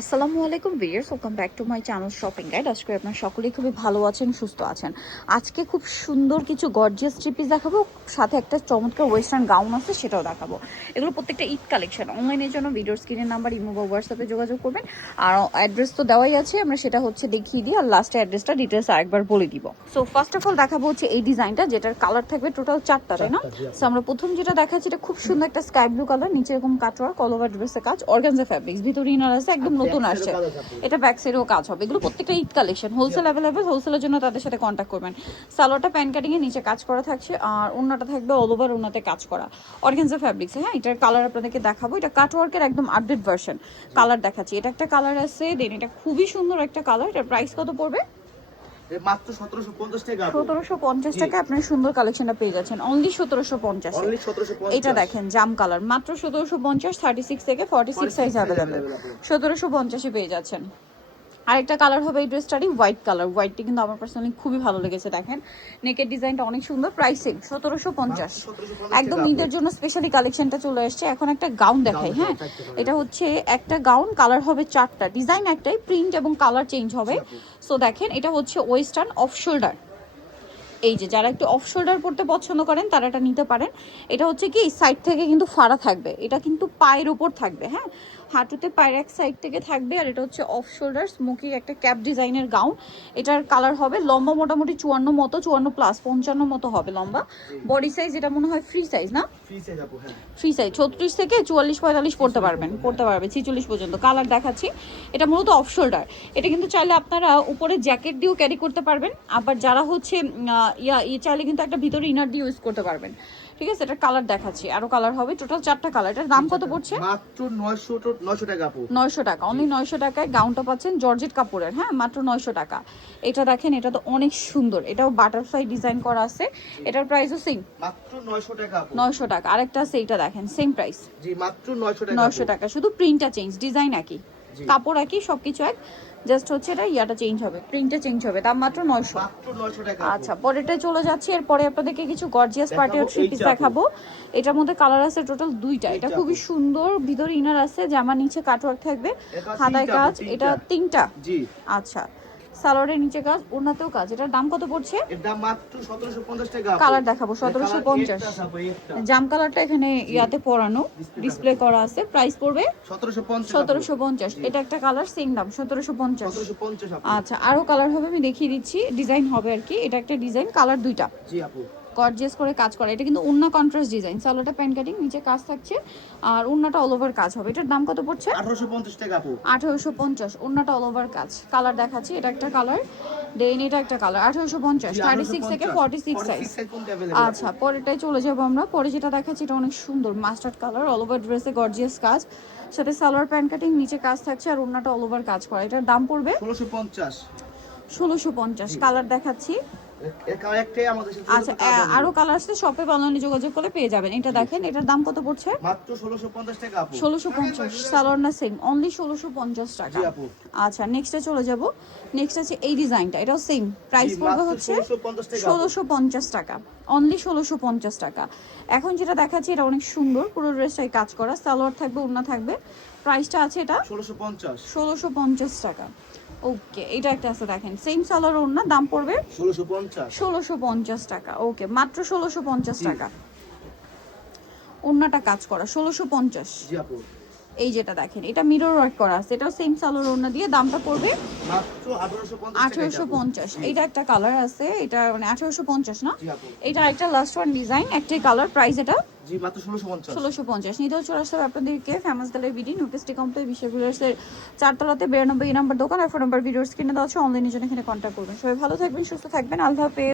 আসসালামু আলাইকুম viewers, welcome back to my channel shopping guide. আজকে আপনারা সকলেই খুবই ভালো আছেন, সুস্থ আছেন। আজকে খুব সুন্দর কিছু গর্জিয়াস থ্রি পিস দেখাবো, সাথে একটা চমৎকার ওয়েস্টার্ন গাউন আছে সেটাও দেখাবো। এগুলো প্রত্যেকটা ঈদ কালেকশন। অনলাইনের জন্য ভিডিওর স্ক্রিনের নাম্বার ইমো বা হোয়াটসঅ্যাপে যোগাযোগ করবেন। আর অ্যাড্রেস তো দেওয়াই আছে, আমরা সেটা হচ্ছে দেখিয়ে দিই, আর লাস্টে অ্যাড্রেসটা ডিটেলস আরেকবার বলে দিব। সো ফার্স্ট অফ অল দেখাবো হচ্ছে এই ডিজাইনটা, যেটার কালার থাকবে টোটাল 4টা, তাই না? সো আমরা প্রথম যেটা দেখাচ্ছি এটা খুব সুন্দর একটা স্কাই ব্লু কালার, নিচে এরকম কাটওয়ার্ক, অল ওভার ড্রেসের কাজ, অর্গানজা ফ্যাব্রিক্স, ভিতরে ইনার আছে, একদম নতুন আসছে। এটা ব্যাক সাইডেও কাজ হবে। এগুলো প্রত্যেকটা ঈদ কালেকশন, হোলসেল অ্যাভেলেবেল। হোলসেলের জন্য তাদের সাথে কন্ট্যাক্ট করবেন। সালোয়ারটা প্যান কাটিং এর নিচে কাজ করা থাকছে, আর ওন্নাটা থাকবে অল ওভার ওন্নাতে কাজ করা অর্গানজা ফ্যাব্রিক্স। হ্যাঁ, এটার কালার আপনাদেরকে দেখাবো। এটা কাটওয়ার্কের একদম আপডেট ভার্সন। কালার দেখাচ্ছি, এটা একটা কালার আছে, দেন এটা খুবই সুন্দর একটা কালার। এটার প্রাইস কত পড়বে? মাত্র 1750 টাকা। 1750 টাকা আপনার সুন্দর কালেকশনটা পেয়ে যাচ্ছেন, অনলি 1750। এটা দেখেন জাম কালার, মাত্র 1750, 36 থেকে 46 সাইজ অ্যাভেলেবেল। 1750 পেয়ে যাচ্ছেন। আরেকটা কালার হবে এই ড্রেসটারই, হোয়াইট কালার। হোয়াইটটি কিন্তু আমার পার্সোনালি খুবই ভালো লেগেছে। দেখেন নেকের ডিজাইনটা অনেক সুন্দর। প্রাইসিং 1750। একদম ঈদের জন্য স্পেশালি কালেকশনটা চলে আসছে। এখন একটা গাউন দেখাই। হ্যাঁ, এটা হচ্ছে একটা গাউন, কালার হবে 4টা, ডিজাইন একটাই, প্রিন্ট এবং কালার চেঞ্জ হবে। সো দেখেন এটা হচ্ছে ওয়েস্টার্ন অফ শোল্ডার। এই যে যারা একটু অফ শোল্ডার পড়তে পছন্দ করেন তারা এটা নিতে পারেন। এটা হচ্ছে কি সাইড থেকে কিন্তু ফাড়া থাকবে, এটা কিন্তু পায়ের ওপর থাকবে। হ্যাঁ, হাঁটুতে পায়ের এক সাইড থেকে থাকবে। আর এটা হচ্ছে অফ শোল্ডার স্মোকি একটা ক্যাপ ডিজাইনের গাউন। এটার কালার হবে লম্বা মোটামুটি 54 মতো, 54 প্লাস 55 মতো হবে লম্বা। বডি সাইজ এটা মনে হয় ফ্রি সাইজ, না? ফ্রি সাইজ 36 থেকে 44-45 পড়তে পারবেন, পড়তে পারবে 46 পর্যন্ত। কালার দেখাচ্ছি, এটা মূলত অফ শোল্ডার। এটা কিন্তু চাইলে আপনারা উপরে জ্যাকেট দিয়েও ক্যারি করতে পারবেন, আবার যারা হচ্ছে চাইলে কিন্তু একটা ভিতরে ইনার দিয়ে ইউজ করতে পারবেন। ঠিক আছে, এটার কালার দেখাচ্ছি, আরো কালার হবে, টোটাল 4টা কালার। এটার দাম কত পড়ছে? মাত্র 900 টাকা আপু। 900 টাকা, অনলি 900 টাকায় গাউনটা পাচ্ছেন জর্জেট কাপড়ের। হ্যাঁ, মাত্র 900 টাকা। এটা দেখেন, এটা তো অনেক সুন্দর, এটাও বাটারফ্লাই ডিজাইন করা আছে। এটার প্রাইসও সেম, মাত্র 900 টাকা আপু। 900 টাকা। আরেকটা আছে, এটা দেখেন সেম প্রাইস, জি মাত্র 900 টাকা। 900 টাকা, শুধু প্রিন্টটা চেঞ্জ, ডিজাইন একই, কাপড় একই, সবকিছু এক, জাস্ট হচ্ছে এটা ইয়াটা চেঞ্জ হবে, প্রিন্টটা চেঞ্জ হবে। দাম মাত্র 900। মাত্র 900 টাকা। আচ্ছা, পরেরটায় চলে যাচ্ছি। এরপরে আপনাদেরকে কিছু গর্জিয়াস পার্টির থ্রি পিস দেখাবো। এটার মধ্যে কালার আছে টোটাল 2টা। এটা খুবই সুন্দর, ভিতরে ইনার আছে, জামা নিচে কাটওয়ার্ক থাকবে, হাতায় কাজ। এটা 3টা। জি আচ্ছা, সালোয়ারের নিচে কাজ, ওড়নাতেও কাজ। এটার দাম কত পড়ছে? এর দাম মাত্র 1750 টাকা। কালার দেখাবো 1750। জাম কালারটা এখানে ইয়াতে পরানো, ডিসপ্লে করা আছে। প্রাইস পড়বে 1750। এটা একটা কালার, সেম দাম 1750। আচ্ছা, আরো কালার হবে, আমি দেখিয়ে দিচ্ছি, ডিজাইন হবে আর কি। এটা একটা ডিজাইন, কালার 2টা। জি আপু। গর্জিয়াস করে কাজ করা। এটা কিন্তু ওন্না কন্ট্রাস্ট ডিজাইন, সালোয়ারটা প্যান কাটিং, নিচে কাজ থাকছে, আর ওন্নাটা অল ওভার কাজ হবে। এটার দাম কত পড়ছে? 1850 টাকা আপু। 1850। ওন্নাটা অল ওভার কাজ। কালার দেখাচ্ছি, এটা একটা কালার, দেন এটা একটা কালার। 1850, 36 থেকে 46 সাইজ। আচ্ছা, পরেরটাই চলে যাবো আমরা। পরে যেটা দেখাচ্ছি এটা অনেক সুন্দর, মাস্টার্ড কালার, অল ওভার ড্রেসে গর্জিয়াস কাজ, সাথে সালোয়ার প্যান কাটিং, নিচে কাজ থাকছে, আর ওন্নাটা অল ওভার কাজ করা। এটার দাম পড়বে 1650। 1650। কালার দেখাচ্ছি। আচ্ছা, আরো কালার আছে, শপে অনলাইনে যোগাযোগ করে পেয়ে যাবেন। এটা দেখেন, এটার দাম কত পড়ছে? মাত্র 1650 টাকা আপু। 1650। সালোয়ার না সেম, অনলি 1650 টাকা। জি আপু। আচ্ছা, নেক্সটে চলে যাব। নেক্সট আছে এই ডিজাইনটা, এটাও সেম প্রাইস পড়বে হচ্ছে 1650 টাকা, অনলি 1650 টাকা। এখন যেটা দেখাচ্ছি এটা অনেক সুন্দর, পুরো ড্রেসটাই কাজ করা, সালোয়ার থাকবে, ওড়না থাকবে। প্রাইসটা আছে এটা 1650 টাকা। ওকে, এটা একটা আছে দেখেন, সেম সালোয়ার ওড়না, দাম পড়বে 1650 টাকা। ওকে, মাত্র 1650 টাকা। ওড়নাটা কাজ করা 1650। জি আপু। এই যেটা দেখেন, এটা মিরর ওয়ার্ক করা আছে, এটাও সেম সালোয়ার ওড়না দিয়ে, দামটা পড়বে মাত্র 1850। এটা একটা কালার আছে, এটা মানে 1850 না? জি আপু। এটা একটা লাস্ট ওয়ান ডিজাইন, একটাই কালার, প্রাইস এটা জি মাত্র 1650। 1650। নিতেও চলে আসতে হবে আপনাদেরকে ফেমাস গালের বিডি নিউকেস্টি কমপ্লেক্স বিশ্ববিদ্যালয়ের 4তলাতে 92 নম্বর দোকান, আর ফোন নাম্বার ভিডিওর স্ক্রিনে দেওয়া আছে। অনলাইনের জন্য এখানে কন্ট্যাক্ট করবেন। সবাই ভালো থাকবেন, সুস্থ থাকবেন, আল্লাহ হাফেজ।